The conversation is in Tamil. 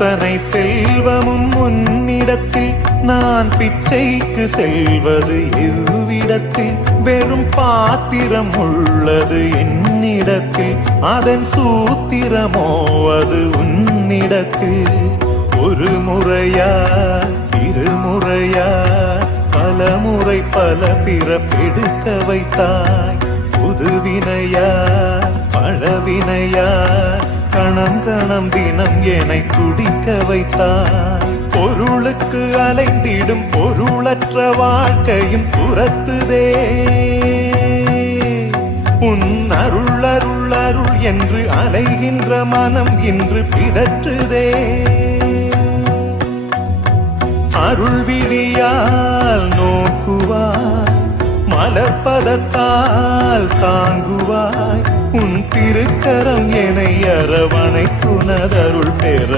அத்தனை செல்வமும் உன்னிடத்தில் நான் பிச்சைக்கு செல்வது எவ்விடத்தில் வெறும் பாத்திரம் உள்ளது என்னிடத்தில் அதன் சூத்திரமோ அது உன்னிடத்தில் ஒரு முறையா இருமுறையா பல முறை பல பிறப்பெடுக்க வைத்தாய் புதுவினையா பழவினையா கணம் கணம் தினம் என்னை துடிக்க வைத்தாய் பொருளுக்கு அலைந்திடும் பொருளற்ற வாழ்க்கையும் துரத்துதே உன் அருள் அருள் அருள் என்று அலைகின்ற மனம் இன்று பிதற்றுதே அருள் விழியால் நோக்குவாய் மலர்பதத்தால் தாங்குவாய் உன் திருக்கரம் என்னை அரவணைக்குனதருள் பெற